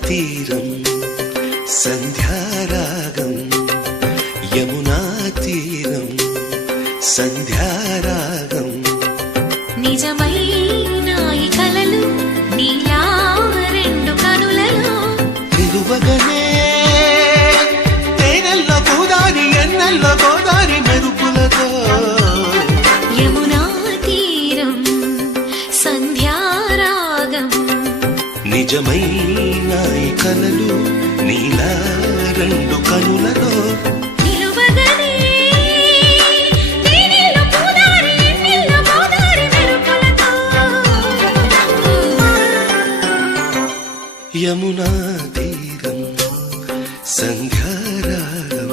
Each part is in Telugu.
తీరం సంధ్యారాగం యమునా తీరం సంధ్యారాగం నిజమైన ఈ కలలు నీలా రెండు కనులలో నిలువగనే తేనెల్ల గోదారి ఎన్నెల్ల గోదారి మెరుపులతో యమునా తీరం సంధ్యారాగం నిజమైన ఈ కలలు నీలా రెండు కనులలో నిలువగనే తేనెల గోదారి ఎన్నెల గోదారి మెరుపులతో యమునా తీరం సంధ్యారాగం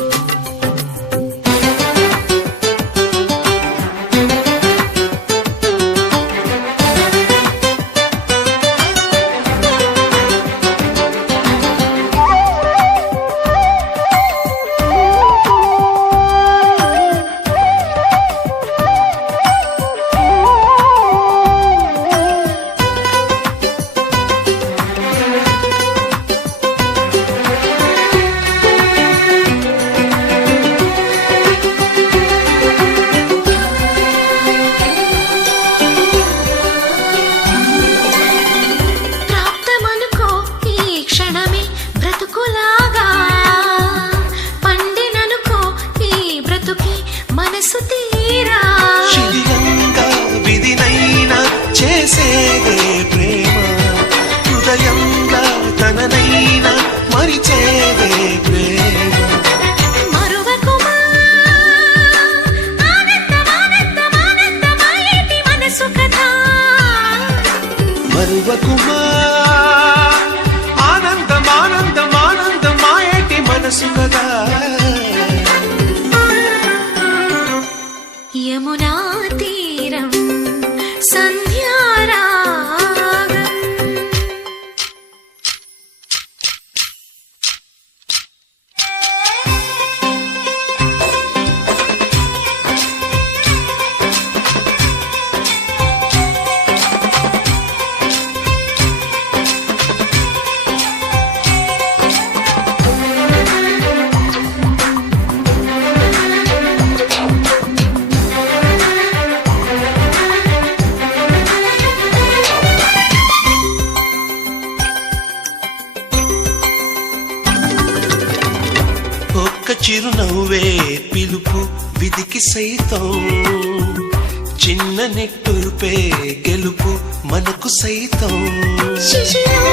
ప్రాప్తమనుకో ఈ క్షణమే బ్రతుకులాగా పండిననుకో ఈ బ్రతుకి మనసు తీరా శిథిలంగా విధినైనా చేసేదే ప్రేమ హృదయంగా తననైనా మరిచేదే ప్రేమ మరువకుమా ఆనందమానందమానందమాయేటి మనసు కథ మరువకుమా ఆనందమానందమానందమాయేటి మనసు కదా యమునా తీరం సంధ్యారాగం ఒక్క చిరునవ్వే పిలుపు విధికి సైతం చిన్న నిట్టూర్పే గెలుపు మనకు సైతం శిశిలో